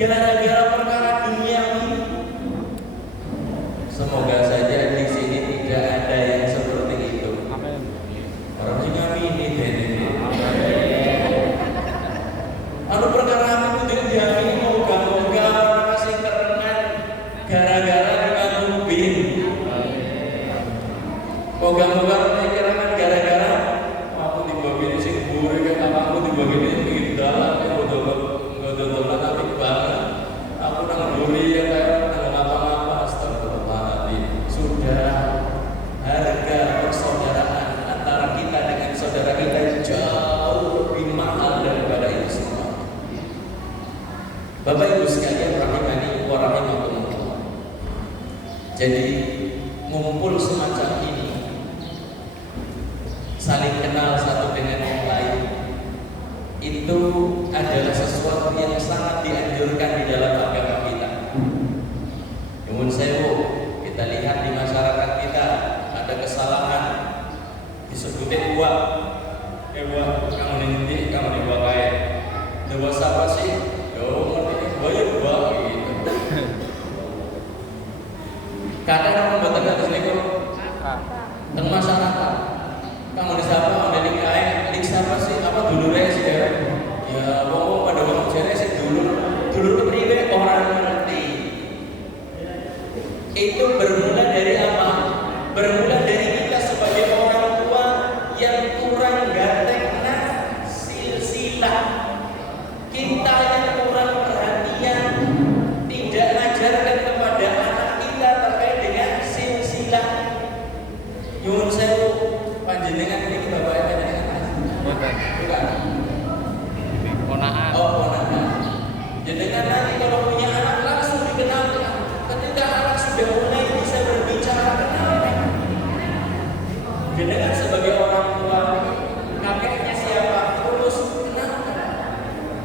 gara-gara perkara duniawi. Semoga saja di sini tidak ada yang seperti itu. Amin. Orang sing ngamini dene. Anu perkara aku tidak diamini moga-moga ora kasih terenan gara-gara dengan bin. Moga-moga pikiran gara-gara aku dibagi sing buri kan aku dibagi pinggir dalan ya bodoh-bodohan apik banget. Aku nang buri ya kayak nang apa-apa astagfirullahaladzim. Sudah harga persaudaraan antara kita dengan saudara kita jauh lebih mahal daripada itu semua. Bapak Ibu sekalian rahimani wa rahimakumullah. Jadi ngumpul semacam ini, saling kenal satu dengan yang lain, itu adalah sesuatu yang sangat dianjurkan di dalam agama kita. Namun kita lihat di masyarakat kita ada kesalahan disebutnya uang, kamu nanti kamu dibawa kayak dewa siapa sih? Yo ngerti bayar uang gitu. Kadang orang bertanya terus niku teng masyarakat kamu di siapa ada di kain di siapa sih apa dulu sih ya wong pada wong jere sih dulu priwe orang ngerti. Itu bermula dari apa? Bermula dari kita sebagai orang tua yang kurang gatekna silsilah. Kita yang kurang perhatian, tidak mengajarkan kepada anak kita terkait dengan silsilah. Nyuwun sewu panjenengan ini bapaknya panjenengan. Bukan. Ponakan. Oh, ponakan. Jenengan nanti kalau punya anak langsung dikenalkan. Ketika anak sudah mulai bisa berbicara, kenalkan. Jenengan sebagai orang tua, kakeknya siapa? Terus kenalkan.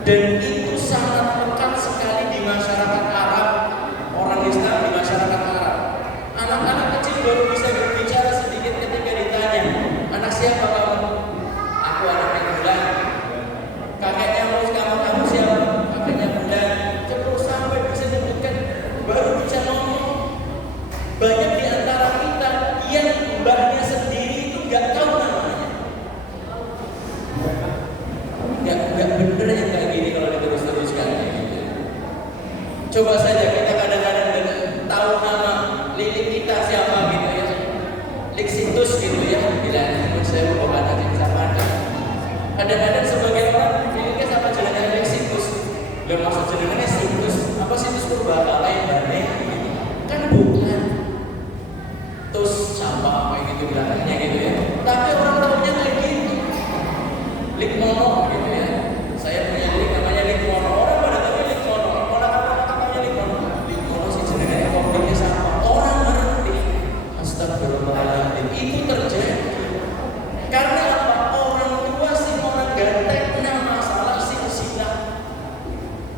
Dan itu sangat lekat sekali di masyarakat Arab, orang Islam di masyarakat Arab. Anak-anak kecil baru bisa berbicara sedikit ketika ditanya, anak siapa kamu? Aku anaknya Bulan. Kakeknya kamu siapa? Kakeknya Bulan. Terus sampai bisa disebutkan baru bisa ngomong. Banyak di antara kita yang mbahnya sendiri itu nggak tahu namanya. Nggak bener yang kayak gini kalau diterus-teruskan gitu. Coba saja kita kadang-kadang tahu nama lilik kita siapa gitu ya. Lixitus gitu ya. Bila saya mau baca sama ada. Kadang-kadang sebagai orang liliknya sama jenengan Lixitus. Lah maksud jenengannya situs. Apa situs purbakala yang bane gitu. Kan bukan. Terus siapa apa gitu belakangnya gitu ya. Tapi orang tahunya kayak gitu. Likmono gitu ya. Saya punya lik namanya Likmono. Orang pada tahu Likmono. Orang namanya Likmono. Likmono sih jenengannya kompleknya sama. Orang ngerti. Astagfirullahaladzim. Itu terjadi. Karena apa? Orang tua sih orang gatekna masalah silsilah.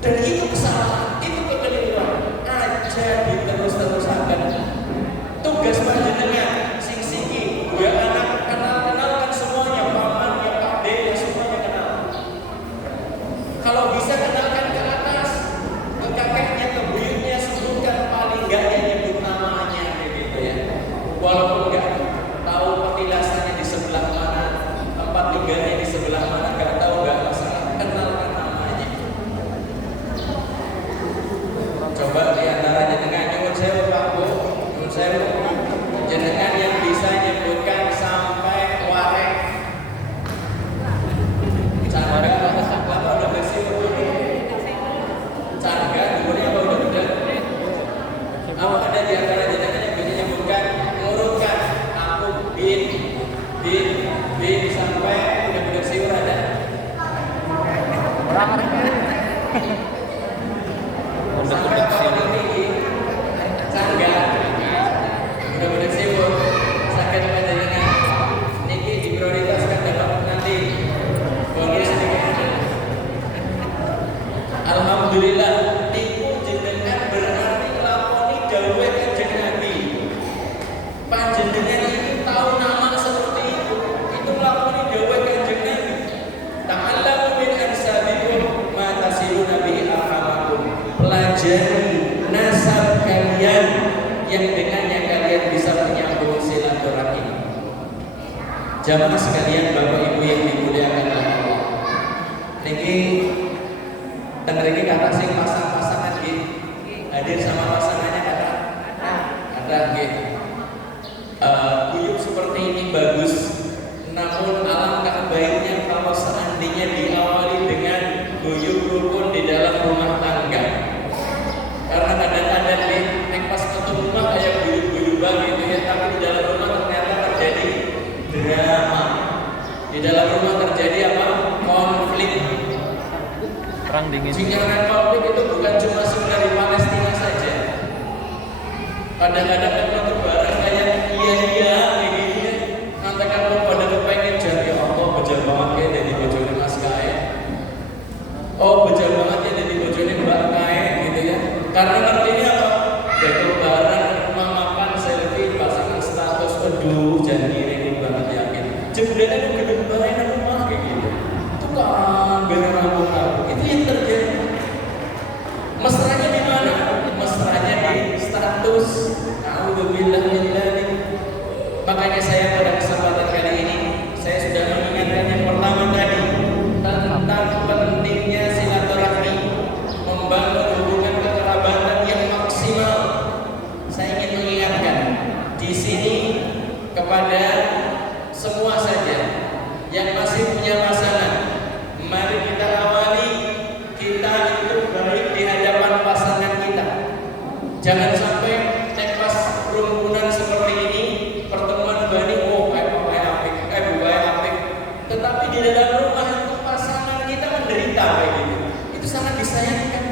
Dan itu kesalahan, itu kekeliruan. Aja diterus-terusakan. Tugas panjenengan sing siki, gue anak kenalkan semuanya, pamannya, pakde, semuanya kenal. Kalau bisa kenalkan ke atas, ke kakeknya, ke buyutnya, sebutkan paling enggak yang nyebut namanya gitu ya. Walaupun enggak tahu petilasannya di sebelah mana, tempat tinggalnya di sebelah mana, enggak tahu enggak masalah, kenalkan namanya. Coba diantaranya dengan nyuwun sewu Pak Bu, nyuwun sewu jenengan yang bisa nyebutkan sampai warek. Carga apa udah bersih? Carga umurnya apa udah benar? Apa ada di antara jenengan yang bisa nyebutkan ngurutkan aku bin sampai udah benar siur ada? Sampai apa udah tinggi? Carga udah benar siur. Sakit apa jenengan? Niki diprioritaskan dapat nanti bonus sedikit. Alhamdulillah, niku jenengan berarti nglakoni dawuh Kanjeng Nabi. Panjenengan itu tahu nama seperti itu nglakoni dawuh Kanjeng Nabi. Ta'allamu min ansabikum ma tasiluna bihi arhamakum. mempelajari nasab kalian yang dengannya kalian bisa menyambung silaturahim. Jamaah sekalian, Bapak Ibu yang dimuliakan Allah. Niki teng mriki kata sing pasang-pasangan nggih. Hadir sama pasangannya kata? Ada nggih. Guyub seperti ini bagus. Namun alangkah baiknya kalau seandainya diawali dengan guyub rukun di dalam rumah tangga. Karena kadang-kadang nih pas ketemu rumah kayak guyub-guyuban gitu ya, tapi di dalam rumah ternyata terjadi drama. Di dalam rumah terjadi apa? Konflik. Perang dingin. Singkatan konflik itu bukan cuma sekedar di Palestina saja. Kadang-kadang kalau barang kayak iya kayak gini ya, nanti kalau pada kepengen jadi Allah bejar banget kayak dari bojone Mas Kae. Oh bejar banget ya dari bojone Mbak Kae gitu ya. Karena artinya apa? Jago barang, rumah makan, selfie, pasangan status, aduh jangan ini banget yakin. Jebretnya itu gedung balai rumah kayak gitu. Itu kan bener rambut itu yang terjadi. Mesranya di mana? Mesranya di status. Alhamdulillah min. Makanya saya pada kesempatan kali ini saya sudah mengingatkan yang pertama tadi tentang pentingnya silaturahmi, membangun hubungan kekerabatan yang maksimal. Saya ingin mengingatkan di sini kepada semua saja yang masih punya pasangan, mari kita awali kita itu baik di hadapan pasangan kita. Jangan sampai pas rumunan seperti ini pertemuan bani apik, tetapi di dalam rumah itu pasangan kita menderita kayak gitu. Itu sangat disayangkan.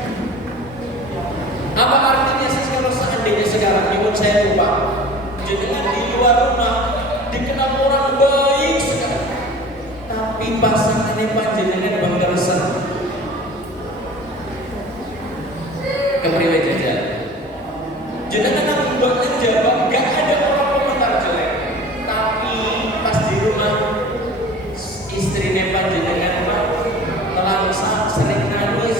Apa artinya sih kalau seandainya sekarang ibu saya lupa jenengan di luar rumah dikenal orang baik sekali, tapi pasangannya panjenengan bangkersan kepriwe jajan jenengan membuatnya jawab gak ada orang komentar jelek, tapi pas di rumah istrinya panjenengan telangsa sering nangis,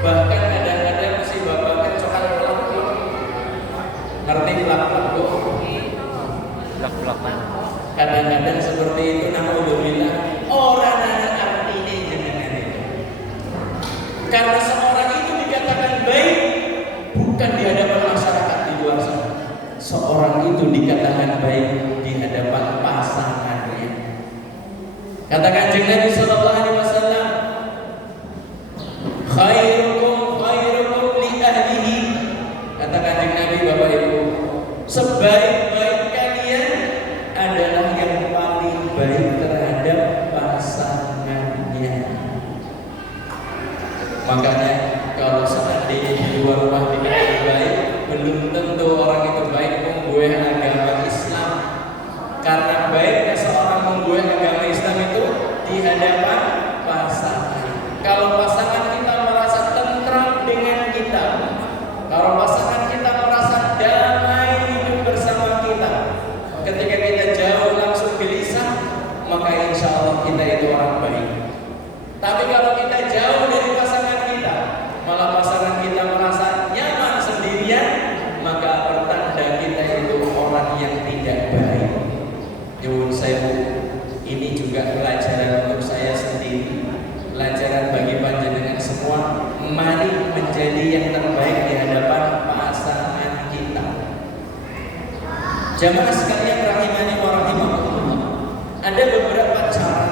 bahkan kadang-kadang si bapaknya coklat pelak-pelak. Ngerti pelak-pelak kok? Pelak-pelakan. Kadang-kadang seperti itu, naudzubillah, orang anak artinya jenengan itu. Karena seorang itu dikatakan baik bukan di hadapan masyarakat di luar sana. Seorang itu dikatakan baik di hadapan pasangannya. Kata Kanjeng Nabi sallallahu alaihi wasallam, khairukum li ahlihi. Kata Kanjeng Nabi, Bapak Ibu, sebaik-baik kalian adalah yang paling baik terhadap pasangannya. Makanya kalau seandainya di luar rumah dikatakan baik, belum tentu orang itu baik membuat agama Islam. Karena baiknya seorang membuat agama Islam itu di hadapan pasangan. Kalau pasangan kita merasa tentram dengan kita, kalau pasangan kita merasa damai hidup bersama kita, ketika kita jauh langsung gelisah, maka insya Allah kita itu orang baik. Tapi kalau kita jauh dari pasangan kita, malah pasangan kita merasa nyaman sendirian, maka pertanda kita itu orang yang tidak baik. Nyuwun sewu, ini juga pelajaran untuk saya sendiri, pelajaran bagi panjenengan semua. Mari menjadi yang terbaik di hadapan pasangan kita. Jamaah sekalian rahimani wa rahimakumullah, ada beberapa cara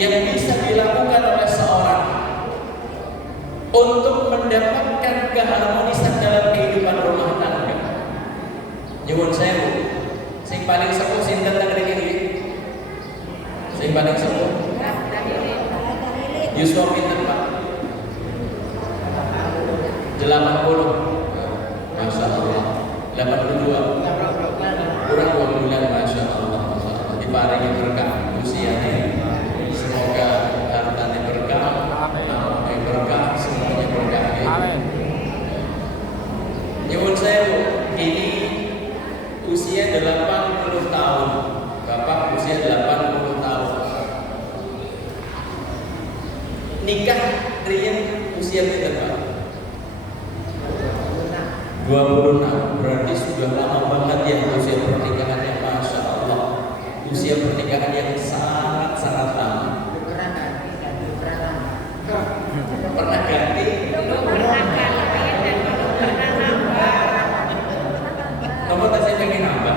yang bisa dilakukan oleh seorang untuk mendapatkan keharmonisan dalam kehidupan rumah tangga. Nyuwun sewu, sing paling sepuh sinten teng mriki? Sing paling sepuh Yuswa pinten Pak? 80. Masya Allah. 82. Kurang 2 bulan, Masya Allah. Diparingi berkah usianya. Semoga hartanya berkah, namanya berkah, semuanya berkah. Amin. Nyuwun sewu, ini usia 80 tahun. Bapak usia 80 tahun. Nikah riyen usia pinten Pak? 26 berarti sudah lama banget ya usia pernikahannya, Masya Allah. Usia pernikahan yang sangat-sangat lama. Pernah ganti? Kamu tak saya pengen nambah.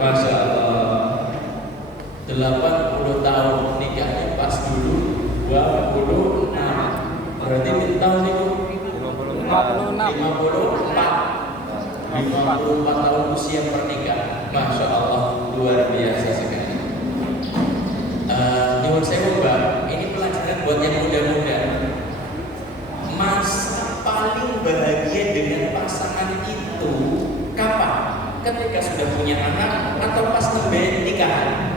Masya Allah. 80 tahun nikahnya pas dulu 26. Berarti berapa tahun itu? 54 tahun usia pernikahan. Masya Allah, luar biasa sekali. Nyuwun sewu Mbak, ini pelajaran buat yang muda-muda. Masa paling bahagia dengan pasangan itu kapan? Ketika sudah punya anak atau pas nembe nikahan?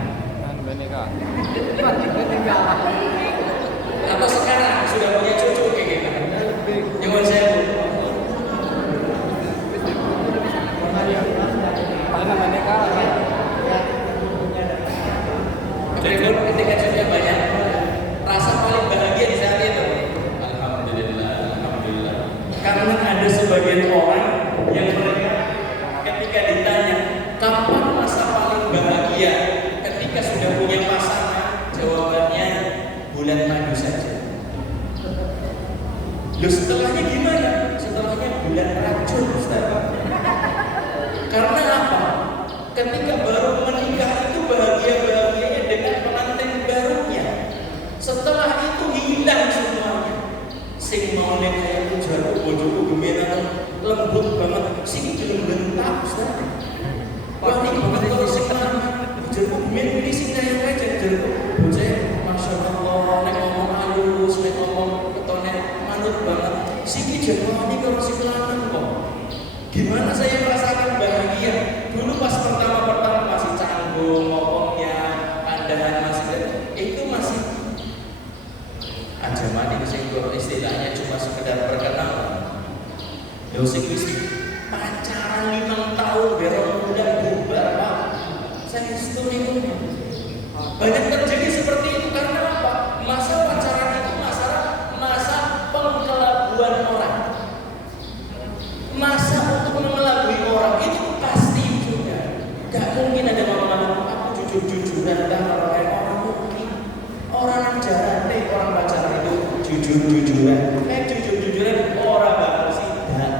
Atau sekarang sudah punya cucu kayak gitu? Nyuwun sewu. Ketika cucunya banyak, rasa paling bahagia di saat itu. Alhamdulillah, alhamdulillah. Karena ada sebagian orang yang mereka ketika ditanya kapan masa paling bahagia ketika sudah punya pasangan, jawabannya bulan madu saja. Loh, setelahnya gimana? Setelahnya bulan racun, Ustaz. Karena apa? Ketika baru menikah itu bahagia-bahagianya dengan pengantin barunya. Setelah itu hilang semuanya. Sing mau nek kaya jarku bojoku gemenan lembut banget, sing belum bentak, Ustaz. Wah, ini banget kok sing lanang. Jarku gemenan iki sing kaya jarku. Bocah Masya Allah, nek ngomong halus, nek ngomong ketone manut banget. Sing jarku ini kalau sing lanang kok. Gimana saya merasakan bahagia? Dulu pas pertama masih canggung, ngomongnya, pandangan masih itu masih ancaman ini saya istilahnya cuma sekedar perkenalan. Dosi pacaran 5 tahun berapa bulan bubar Pak? Saya setuju. Banyak terjadi seperti itu karena apa? Masa pacaran itu masa pengkelabuan orang. Masa untuk mengelabui orang itu pasti juga. Gak mungkin ada mama aku jujur-jujuran dan orang mungkin. Orang jarang deh orang pacaran itu jujur-jujuran. Jujur-jujuran orang bakal sidak.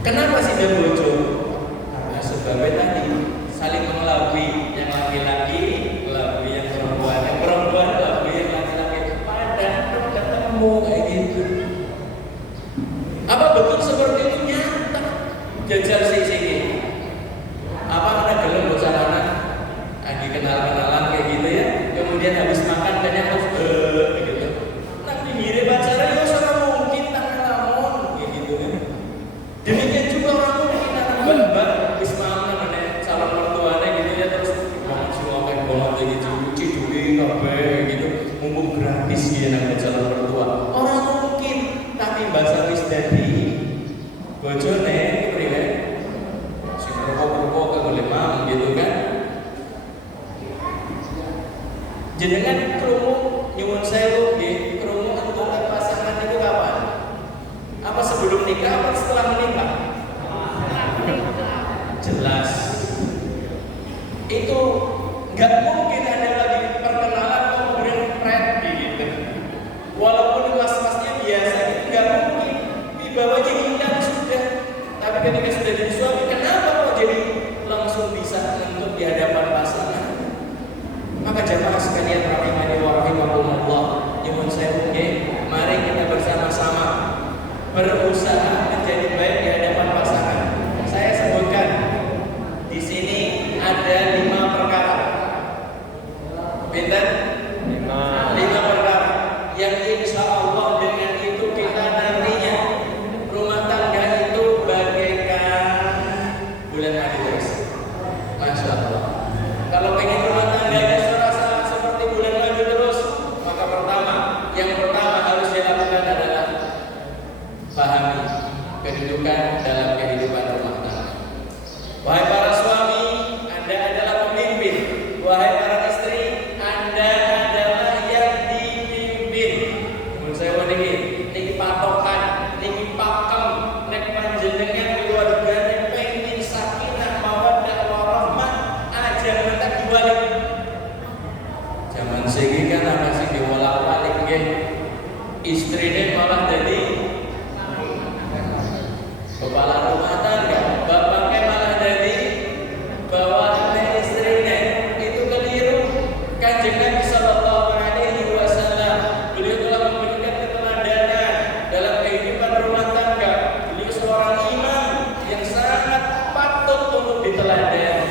Kenapa sidak bojo? Karena sebabnya tadi saling mengelabui, yang laki-laki mengelabui yang perempuan mengelabui yang laki-laki. Padahal ketemu kayak gitu. Apa betul seperti itu? Nyata. Jajal sini. Apa ada gelem bocah lanang lagi kenal-kenalan kayak gitu ya. Kemudian habis makan kayaknya harus gitu. Nanti mirip pacaran ya ora mungkin tangan lamun kayak gitu kan. Demikian juga orang mungkin anak mbak habis mangan ada calon mertuanya gitu ya terus banget semua kayak banget kayak gitu ciduki kabeh gitu. Mumpung gratis ya nang calon mertua. Orang mungkin tapi bahasa wis dadi bojone priwe sing rokok-rokok ke boleh mam gitu kan. Jenengan krungu nyuwun sewu nggih, krungu anggota pasangan itu kapan? Apa sebelum nikah apa setelah menikah? Jelas. Itu enggak mungkin ada lagi perkenalan kemudian pret gitu. Walaupun mas-masnya biasa itu enggak mungkin. Wibawanya hilang sudah. Tapi ketika sudah jadi suami, kenapa kok jadi langsung bisa untuk di hadapan pasangan? Maka jamaah sekalian rahimani wa rahimakumullah, nyuwun sewu nggih, mari kita bersama-sama berusaha menjadi baik di hadapan pasangan. Saya sebutkan di sini ada 5 perkara. Pinter? 5 perkara yang insya Allah dengan itu kita nantinya rumah tangga itu bagaikan Zaman segi kan apa sih diwolak-walik nggih. Istrine malah jadi kepala rumah tangga, bapaknya malah jadi bawahan istrine. Itu keliru. Kanjeng Nabi sallallahu alaihi wasallam beliau telah memberikan keteladanan dalam kehidupan rumah tangga. Beliau seorang imam yang sangat patut untuk diteladani.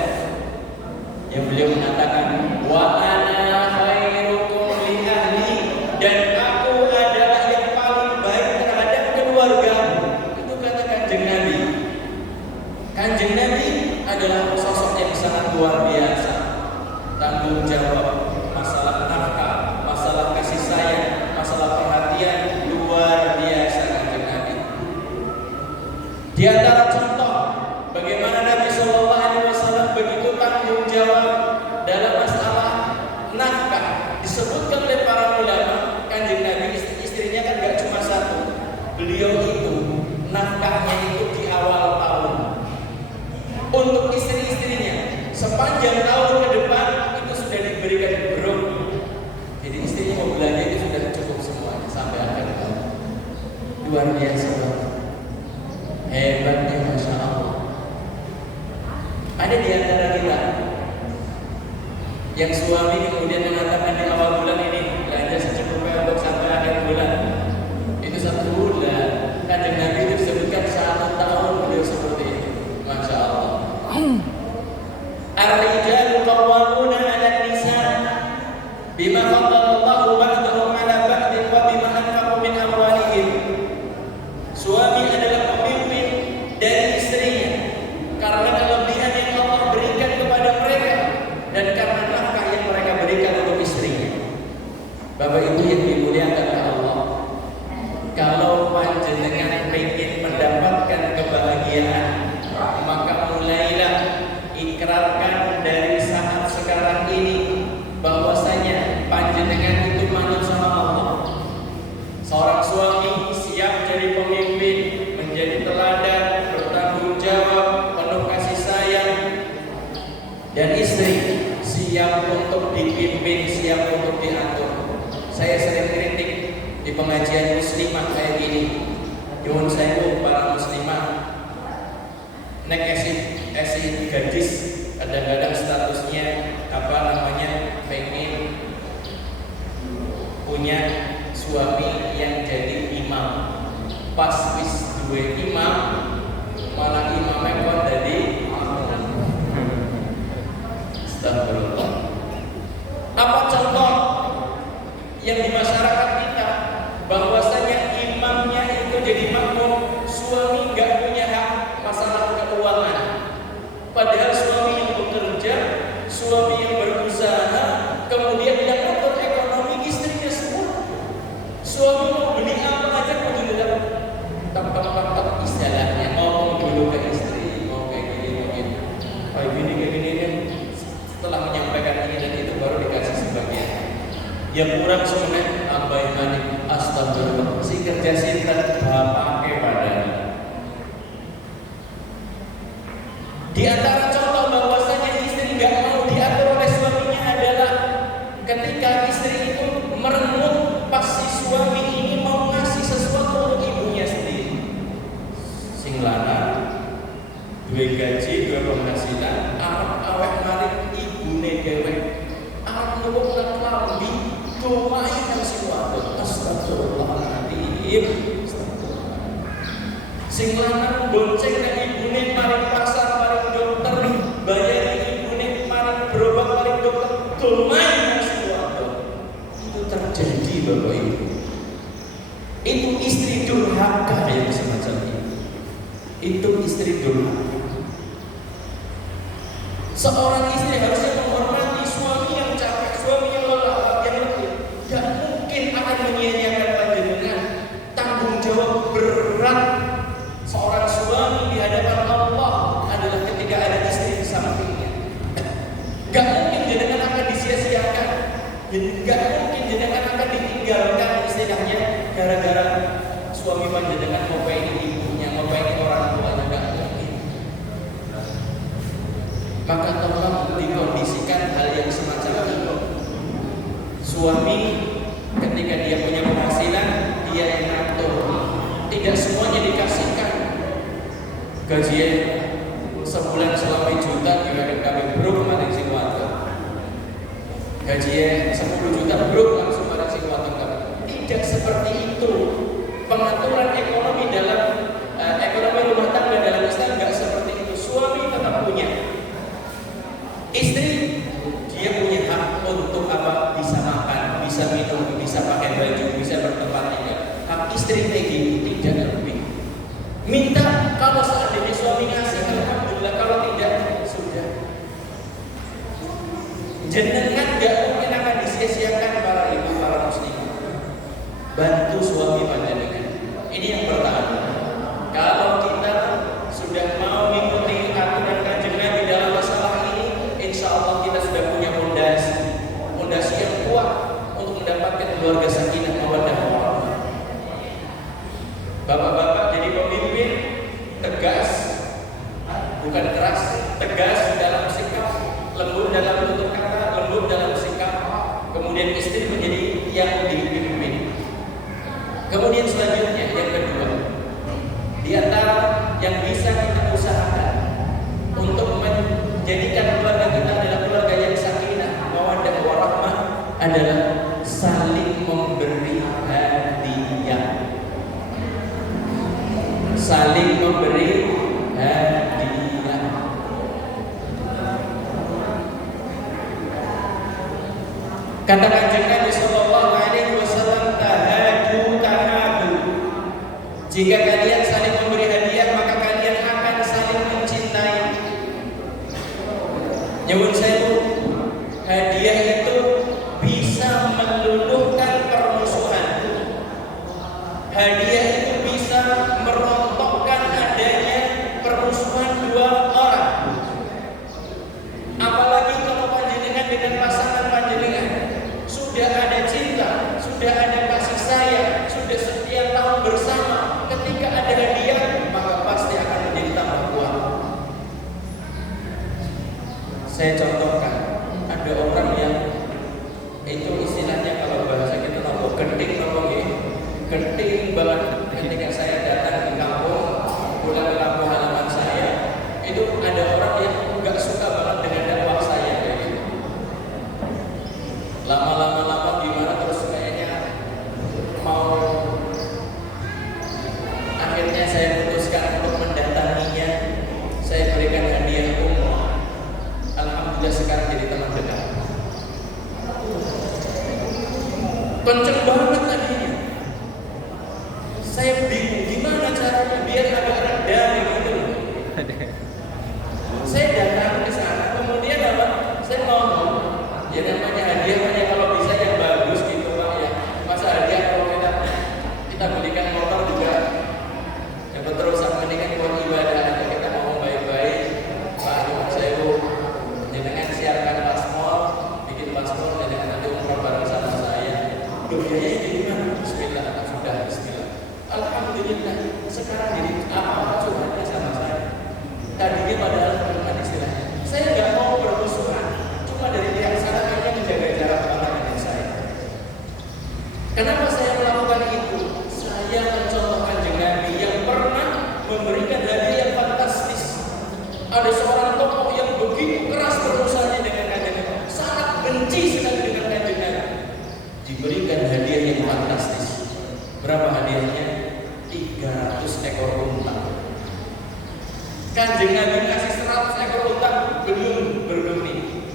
Yang beliau mengatakan, wa ana khairukum li ahli, dan aku adalah yang paling baik terhadap keluarga. Itu kata Kanjeng Nabi. Kanjeng Nabi adalah sosok yang sangat luar biasa. Tanggung jawab, masalah nafkah, masalah kasih sayang, masalah perhatian luar biasa Kanjeng Nabi. Di antara contoh bagaimana Nabi Shallallahu Alaihi Wasallam begitu tanggung jawab dalam masalah nafkah, disebutkan oleh para ulama, Kanjeng Nabi istrinya kan gak cuma satu. Beliau itu nafkahnya itu di awal tahun untuk istri-istrinya sepanjang tahun ke depan itu sudah diberikan beruk. Jadi istrinya mau belanja itu sudah cukup semuanya sampai akhir tahun. Luar biasa banget. Hebatnya Masya Allah. Ada di antara kita yang suami kemudian mengatakan di awal bulan ini belanja secukupnya untuk sampai akhir bulan. Itu 1 bulan. Kanjeng Nabi itu disebutkan 1 tahun beliau seperti itu. Masya Allah. Ar-rijalu qawwamuna 'ala an-nisa bima faddalallahu ba'dahum 'ala ba'din wa bima anfaqu min amwalihim. Suami adalah pemimpin dari istrinya karena kelebihan yang Allah berikan kepada mereka dan karena nafkah yang mereka berikan untuk istrinya. Bapak Ibu yang dimuliakan oleh Allah, kalau panjenengan ingin mendapatkan kebahagiaan, maka mulailah ikrarkan dari saat sekarang ini bahwasanya panjenengan itu manut sama Allah. Seorang suami siap jadi pemimpin, menjadi teladan, bertanggung jawab, penuh kasih sayang, dan istri siap untuk dipimpin, siap untuk diatur. Saya sering kritik di pengajian muslimah kayak gini. Nyuwun sewu para muslimah, nek esi gadis kadang-kadang statusnya pengen punya suami yang jadi imam. Pas wis duwe imam, malah imamnya kon jadi astagfirullah. Apa contoh yang di masyarakat kita bahwasanya imamnya itu jadi makmum, suami nggak punya hak masalah keuangan, padahal suami yang bekerja, suami yang berusaha, kemudian yang mengatur ekonomi istrinya semua. Suami mau beli apa aja kudu dalam tak istilahnya, ngomong dulu ke istri, mau kayak gini, mau gitu, kayak gini kan. Setelah menyampaikan ini dan itu baru dikasih sebagian. Yang kurang sebenarnya tambahin manik, astagfirullah. Si kerja sinten bapake padahal. Di antara contoh bahwasanya istri nggak mau diatur oleh suaminya adalah ketika istri itu merenung pas si suami ini mau ngasih sesuatu untuk ibunya sendiri. Sing lanang duwe gaji, duwe penghasilan, awak maring ibune dhewe. Arep nuwun lan klambi, domai nang sing wadon. Astagfirullahaladzim. Sing lanang bonceng nang ibune maring pasar, maring dokter, bayari ibune maring berobat, maring dokter, domai nang sing wadon. Itu terjadi Bapak Ibu. Itu istri durhaka yang semacam ini. Itu istri durhaka. Seorang istri harusnya menghormati suami yang capek, suami yang lelah, yang letih. Gak mungkin akan menyia-nyiakan panjenengan. Tanggung jawab berat seorang suami di hadapan Allah adalah ketika ada istri di sampingnya. Gak mungkin jenengan akan disia-siakan. Gak mungkin jenengan akan ditinggalkan istilahnya gara-gara suami panjenengan mau pengen ibunya, mau pengen orang tuanya. Gak mungkin. Maka tolong dikondisikan hal yang semacam ini. Suami ketika dia punya penghasilan, dia yang ngatur. Tidak semuanya dikasihkan. Gajian sebulan selama juta juga kami bro maring sing wadon. Gajian 10 juta bro langsung maring sing wadon kami. Tidak seperti itu. Pengaturan ekonomi dalam ekonomi rumah tangga dalam Islam nggak seperti itu. Suami tetap punya, istri dia punya hak untuk apa? Bisa makan, bisa minum, bisa pakai baju, bisa bertempat tinggal. Hak istri kayak gitu, tidak lebih. Minta kalau seandainya suami ngasih, alhamdulillah. Kalau tidak, sudah. Jenengan nggak mungkin akan disia-siakan para ibu, para muslimah. Bantu suami panjenengan. Ini yang pertama. Kalau kita sudah mau mengikuti aturan Kanjeng Nabi dalam masalah ini, insya Allah kita sudah punya fondasi yang kuat untuk mendapatkan keluarga sakinah mawaddah warahmah. Bapak-bapak jadi pemimpin tegas, bukan keras, tegas dalam sikap, lembut dalam tutur kata, lembut dalam sikap. Kemudian istri menjadi yang dipimpin. Kemudian selanjutnya yang kedua, di antara yang bisa kita usahakan untuk menjadikan keluarga kita adalah keluarga yang sakinah, mawaddah warahmah adalah saling memberi hadiah. Saling memberi hadiah. Kata Kanjeng Nabi sallallahu alaihi wasallam, tahadu tahadu. Jika kalian saling memberi hadiah, maka kalian akan saling mencintai. Nyuwun sewu, hadiah itu bisa meluluhkan permusuhan. Hadiah itu bisa merontokkan adanya permusuhan dua orang. Apalagi kalau panjenengan dengan pasangan panjenengan sudah ada cinta, sudah ada kasih sayang, sudah sekian tahun bersama. Ketika ada hadiah, maka pasti akan menjadi tambah kuat. Saya contohkan, ada orang yang itu istilahnya kalau bahasa kita nopo genting nopo nggih. Genting banget ketika saya datang di kampung, pulang ke kampung halaman saya, itu ada orang yang enggak suka banget dengan dakwah saya kayak gitu. Lama-lama gimana terus kayaknya mau, akhirnya saya putuskan untuk mendatanginya. Saya berikan hadiah umroh. Alhamdulillah sekarang jadi teman dekat. Kenceng banget tadinya. Saya bingung gimana caranya biar agak reda gitu. Saya datang ke sana, kemudian apa? Saya ngomong, ya namanya hadiah hanya kalau bisa yang bagus gitu Pak ya. Masa hadiah kalau kita belikan motor juga dapat terus mendingan buat ibadah aja. Kita ngomong baik-baik, Pak Nyuwun sewu, jenengan siapkan paspor, bikin paspor, jenengan nanti umroh bareng sama saya. Biayanya jadi mana? Bismillah, sudah Bismillah. Alhamdulillah, sekarang jadi apa curhatnya sama saya. Tadinya padahal bukan istilahnya. Saya nggak mau bermusuhan, cuma dari pihak sana kayaknya menjaga jarak pandang dengan saya. Kenapa saya melakukan itu? Saya mencontohkan Kanjeng Nabi yang pernah memberikan hadiah yang fantastis. Ada seorang tokoh yang begitu keras bermusuhannya dengan Kanjeng Nabi, sangat benci sekali dengan Kanjeng Nabi. Diberikan hadiah yang fantastis. Berapa hadiahnya? 300 ekor unta. Kanjeng Nabi kasih 100 ekor unta, belum berbunyi.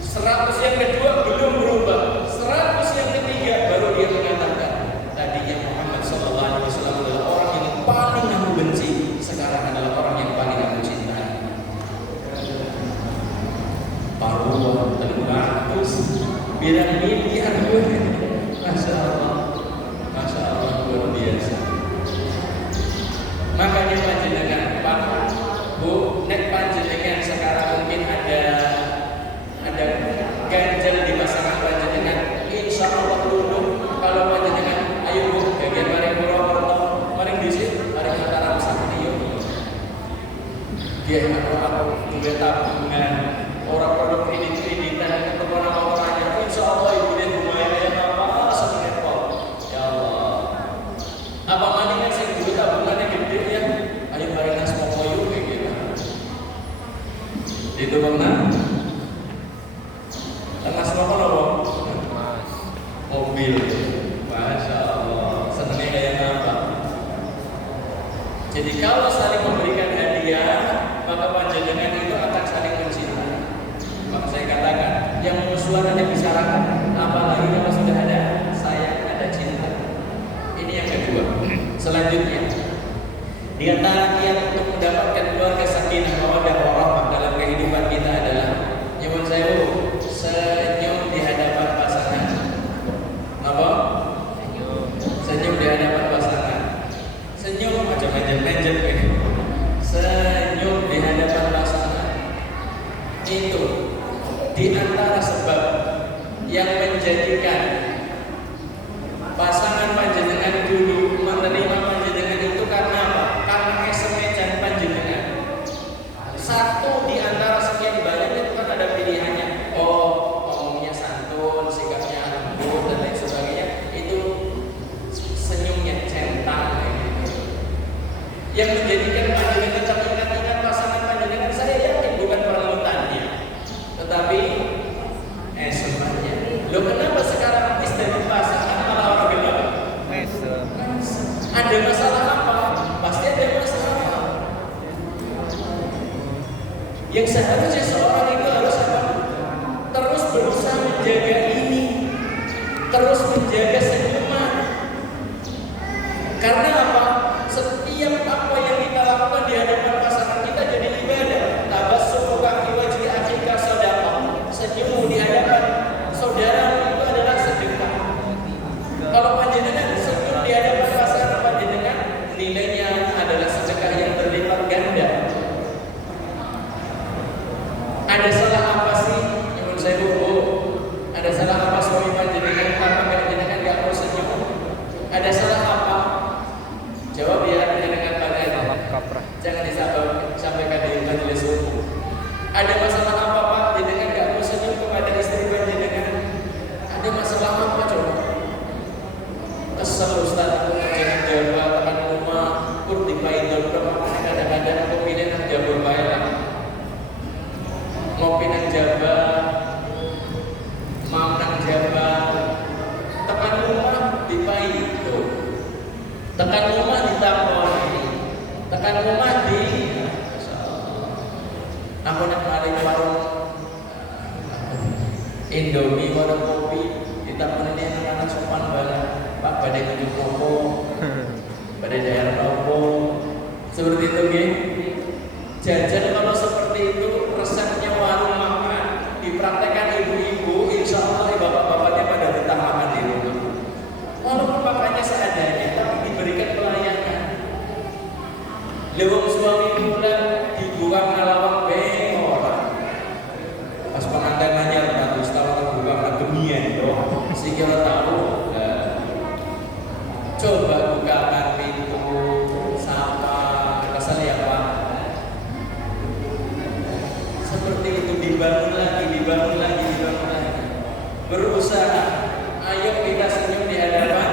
100 yang kedua belum berubah. 100 yang ketiga baru dia mengatakan, tadinya Muhammad SAW adalah orang yang paling aku benci, sekarang adalah orang yang paling aku cintai. Paruh terbagus, bilang miliar gue. Masya Allah luar biasa. Makanya panjenengan Pak Bu, nek panjenengan sekarang mungkin ada ganjel di pasangan panjenengan, insya Allah dulu kalau panjenengan ayo Bu, bagian mari Purwokerto, mari disit, mari Mataram Sakti yo. Dia aku juga tabungan orang produk kreditan ketemu orang orangnya, insya Masya Allah, senangnya kayak apa? Jadi kalau saling memberikan hadiah, maka panjenengan itu akan saling mencintai. Maka saya katakan, yang musuhan ada bicarakan, apalagi kalau sudah ada sayang, ada cinta. Ini yang kedua. Selanjutnya, di antara kiat untuk mendapatkan keluarga sakinah mawaddah warahmah dalam kehidupan kita adalah nyuwun sewu, senyum di hadapan pasangan. Apa? Senyum di hadapan pasangan. Senyum macam menjet-menjet gitu. Senyum di hadapan pasangan. Itu di antara sebab yang menjadikan pasangan panjenengan dulu menerima panjenengan itu karena apa? Karena esemejan panjenengan. Satu di antara sekian banyak itu kan ada pilihannya. Oh, ngomongnya santun, sikapnya lembut dan lain sebagainya. Itu senyumnya centang gitu. Yang menjadikan panjenengan teringat-ingat pasangan panjenengan, saya yakin bukan permutannya, tetapi esemannya. Loh, kenapa sekarang istri pasangan malah orang bilang ada masalah apa? Pasti ada masalah. Yang seharusnya seorang itu harus apa? Terus berusaha menjaga ini, terus menjaga senyuman. Karena apa? Setiap apa yang kita lakukan di hadapan pasangan kita jadi ibadah. Tabassum fi wajhi akhika shadaqah. Senyum di hadapan saudara itu adalah sedekah. Kalau panjenengan senyum di hadapan pasangan panjenengan, nilainya adalah sedekah yang berlipat ganda. Ada salah apa sih? Yang saya ada salah apa suami panjenengan? Kenapa panjenengan nggak mau senyum? Ada salah apa? Jawab ya, panjenengan panjenengan. Jangan disampaikan di majelis umum. Ada masalah apa Pak? Panjenengan nggak mau senyum kepada istri panjenengan? Ada masalah apa coba? Kesel Ustaz, aku jangan jaga tekan rumah, kur di paidol kadang-kadang aku pilih nang jabur bae lah. Ngopi nang jaba, mau nang jaba, tekan rumah di paidol, tekan rumah di takoni, tekan rumah di aku nak paling warung Indomie warung kopi, kita ini anak-anak sopan banget. Pak pada kunjung nopo, pada daerah nopo, seperti itu gitu. Jajan kalau seperti itu resepnya warung makan dipraktekkan ibu-ibu, insya Allah bapak-bapaknya pada betah makan di rumah. Walaupun bapaknya seadanya, tapi diberikan pelayanan. Lewung suami pulang dibuang ngalawang orang. Pas pengantin nanya tentang Ustaz terbuka kemian dong, sih kira tahu. Coba bukakan pintu, sapa, kesal ya Pak. Seperti itu dibangun lagi. Berusaha, ayo kita senyum di hadapan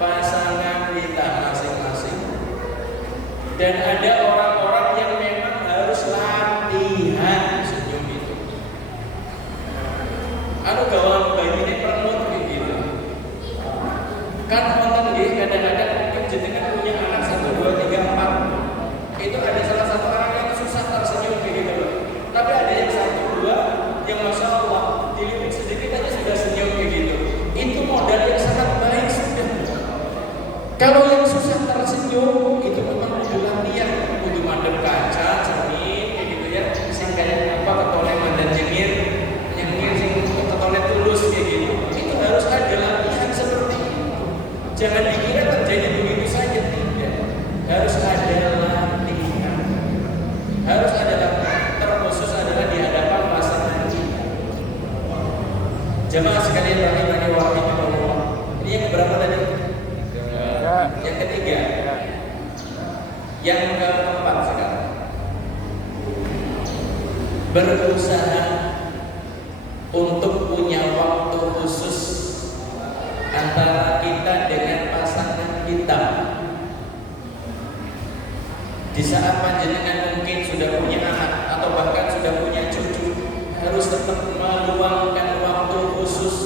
pasangan kita masing-masing. Dan ada orang-orang yang memang harus latihan senyum itu. Anu gawang bayi ini permut gitu. Kan kadang-kadang mungkin jenengan punya anak 1, 2, 3, 4. Itu ada salah satu orang yang susah tersenyum kayak gitu loh. Tapi ada yang 1, 2 yang masya Allah dililit sedikit aja sudah senyum kayak gitu. Itu modal yang sangat baik sudah. Kalau yang susah tersenyum itu memang butuh latihan, butuh madep kaca, cermin kayak gitu ya. Sing kayak apa ketoleh mandan nyengir sing ketoleh tulus kayak gitu. Itu harus ada latihan seperti itu. Jangan dikira terjadi begitu saja, tidak. Harus ada latihan. Harus ada latihan. Terkhusus adalah di hadapan pasangan kita. Jemaah sekalian rahimani wa rahimakumullah. Ini yang berapa tadi? Yang ketiga. Yang keempat sekarang. Berusaha untuk punya waktu khusus antara kita dengan pasangan kita. Di saat panjenengan mungkin sudah punya anak atau bahkan sudah punya cucu, harus tetap meluangkan waktu khusus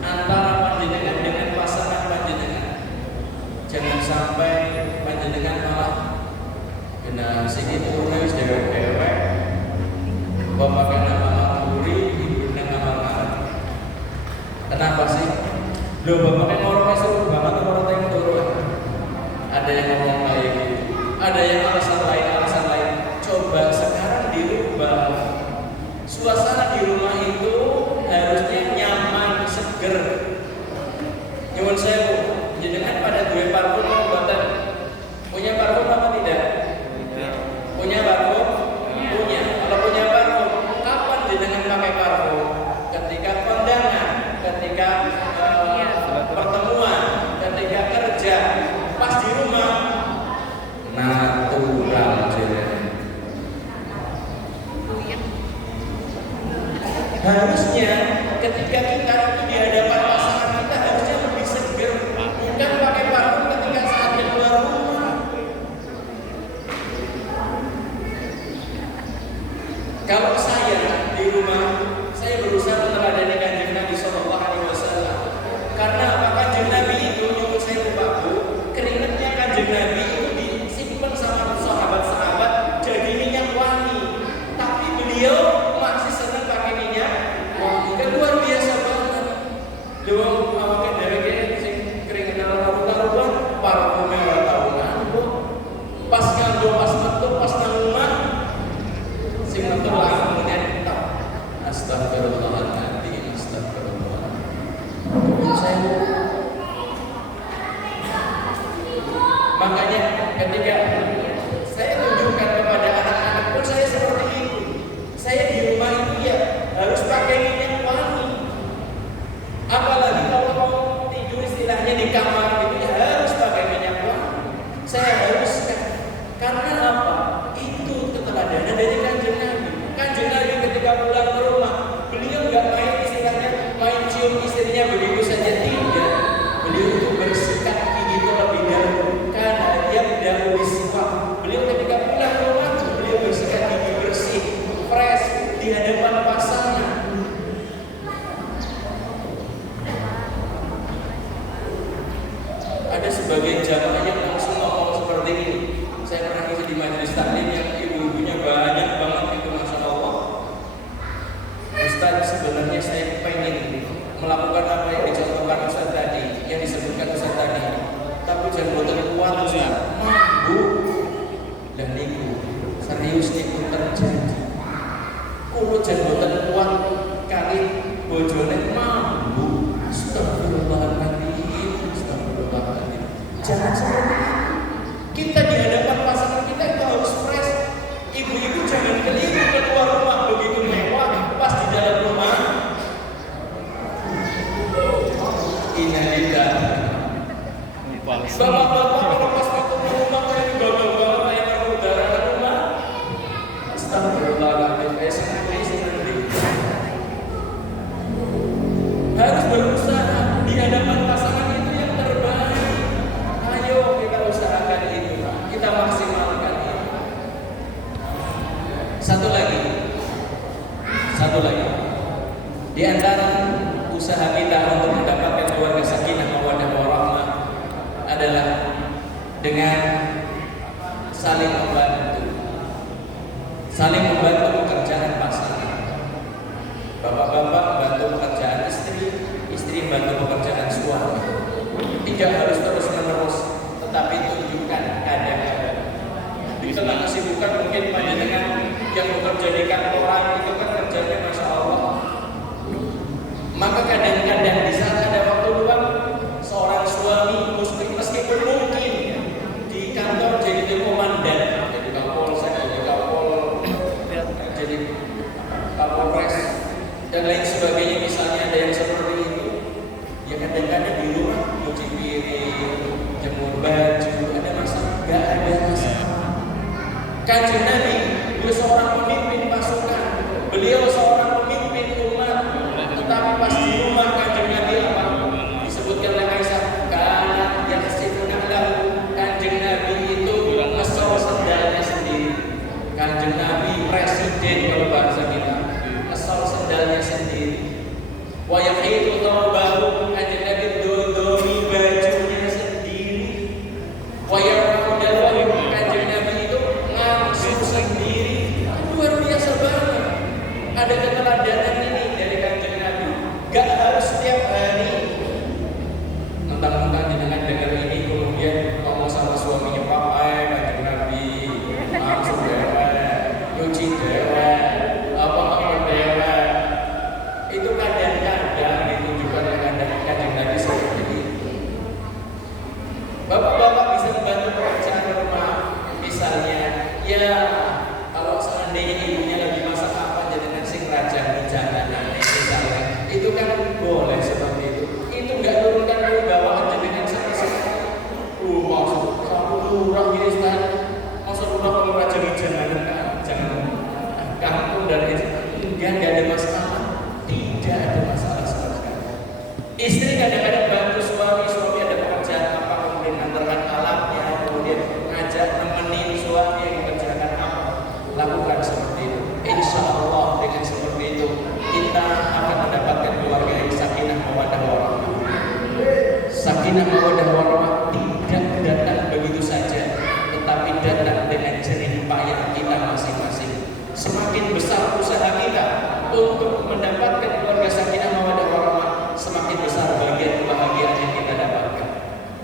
antara panjenengan dengan pasangan sini turunnya wis dewek-dewek. Bapak nama Manguri, ibu nama Mangari. Kenapa sih? Loh bapaknya ngoroknya suruh banget orang yang turun. Ada yang ngomong kayak gitu. Ada yang alasan lain. Coba sekarang dirubah. Suasana di rumah itu harusnya nyaman, seger. Nyuwun sewu, jenengan pada duwe parfum buatan. Punya parfum apa tidak? Punya parfum? Punya. Kalau punya parfum, kapan jenengan pakai parfum? Ketika kondangan, ketika pertemuan, ketika kerja, pas di rumah natural jenengan. Harusnya ketika kita itu di hadapan pasangan kita harusnya lebih seger, bukan pakai parfum ketika saatnya keluar rumah. Kalau saya di rumah, saya berusaha meneladani Kanjeng Nabi Sallallahu Alaihi Wasallam. Karena apa? Kanjeng Nabi itu nyuruh saya lupa bu, keringatnya Kanjeng Nabi itu disimpan sama sahabat-sahabat jadi minyak wangi. Tapi beliau masih senang pakai minyak wangi. Kan luar biasa banget. Dewa awake dhewe sing keringetan karo-karuan parfume ora tau nganggo. Pas nganggo pas metu pas nang omah sing metu langsung nyentak. Astagfirullahaladzim, astagfirullah. Saya makanya ketika saya tunjukkan kepada anak-anak pun saya seperti itu. Saya di rumah itu ya harus pakai minyak wangi. Apalagi kalau mau tidur istilahnya di kamar itu ya harus pakai minyak wangi. Saya haruskan. Karena apa? Itu keteladanan dari Kanjeng Nabi. Kanjeng Nabi ketika pulang ke rumah, beliau nggak main istilahnya main cium istrinya begitu saja, tidak. Beliau itu bersikat gigi terlebih dahulu karena dia dahulu disuap. Beliau ketika pulang ke rumah, beliau bersikat gigi bersih, fresh di hadapan pasangan. Ada sebagian jamaah yang langsung ngomong seperti ini. Saya pernah ngisi di majelis taklim yang ibu-ibunya banyak banget itu, masya Allah. Ustaz, sebenarnya saya pengen melakukan apa yang dicontohkan Ustaz tadi, yang disebutkan Ustaz tadi. Tapi jangan boten kuat Ustaz, mampu. Dan niku serius niku terjadi. Kulo jangan boten kuat kali bojone mampu. Astagfirullahaladzim, astagfirullahaladzim. Jangan seperti itu. Kita di hadapan pasangan kita itu harus fresh. Ibu-ibu jangan keliru keluar rumah begitu mewah, pas di dalam rumah innalillah. Bapak-bapak kalau pas waktu di rumah kayak digagal-gagal kayak udara di rumah. Astagfirullahaladzim, kayak senang-senang. Harus berusaha di hadapan pasangan itu yang terbaik. Ayo kita usahakan itu, kita maksimalkan itu. Satu lagi. Di antara usaha kita untuk mendapatkan keluarga sakinah mawaddah warahmah adalah dengan saling membantu pekerjaan pasangan. Bapak-bapak bantu pekerjaan istri bantu pekerjaan suami. Tidak harus terus-menerus, tetapi tunjukkan kadang-kadang. Di tengah kesibukan mungkin panjenengan yang bekerja di kantoran itu kan kerjanya masya Allah. Maka kadang-kadang di saat ada waktu luang, seorang suami meskipun mungkin di kantor jadi komandan, jadi kapolsek, jadi kapolres dan lain sebagainya, misalnya ada yang seperti itu. Ya kadang-kadang di rumah cuci piring, jemur baju, ada masalah? Gak ada masalah. Kanjeng Nabi, beliau seorang pemimpin pasukan, beliau seorang pemimpin umat, tetapi pas di rumah Kanjeng Nabi apa? Disebutkan oleh Aisyah, karena yang sebenarnya Kanjeng Nabi itu ngesol sendalnya sendiri. Kanjeng Nabi presiden kalau bahasa kita, ngesol sendalnya sendiri. Wa yahidu tawbahu, Kanjeng Nabi dodoni bajunya sendiri. Wa yarfa'u dalwahu, Kanjeng Nabi itu langsung Istri kadang-kadang bantu suami, suami ada pekerjaan apa, kemudian antarkan alatnya, kemudian ngajak nemenin suami yang mengerjakan apa. Lakukan seperti itu. Insya Allah dengan seperti itu kita akan mendapatkan keluarga yang sakinah mawaddah warahmah. Sakinah mawaddah warahmah tidak datang begitu saja, tetapi datang dengan jerih payah kita masing-masing. Semakin besar usaha kita untuk mendapatkan keluarga sakinah mawaddah warahmah, semakin besar bagian kebahagiaan yang kita dapatkan.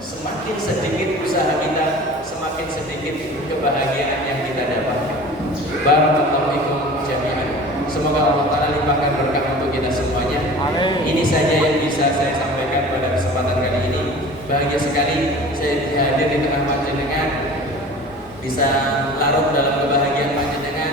Semakin sedikit usaha kita, semakin sedikit kebahagiaan yang kita dapatkan. Barakallahu fikum jami'an. Semoga Allah Ta'ala limpahkan berkah untuk kita semuanya. Amin. Ini saja yang bisa saya sampaikan pada kesempatan kali ini. Bahagia sekali saya hadir di tengah panjenengan, bisa larut dalam kebahagiaan panjenengan.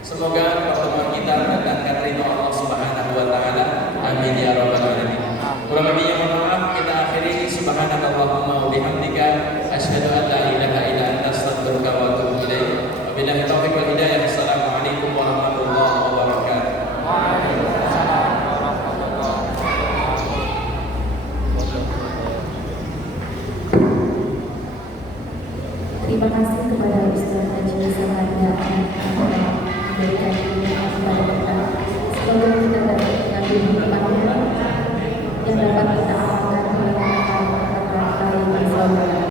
Semoga pertemuan kita mendatangkan ridho Allah Subhanahu wa Ta'ala. Amin ya rabbal alamin. Kurang lebihnya mohon maaf, kita akhiri. Subhanakallahumma wa bihamdika asyhadu an la ilaha illa anta astaghfiruka wa atubu ilaik. Wabillahi taufiq wal hidayah. Assalamualaikum warahmatullahi wabarakatuh. Waalaikumsalam warahmatullahi wabarakatuh. Terima kasih kepada Ustaz Haji Samadya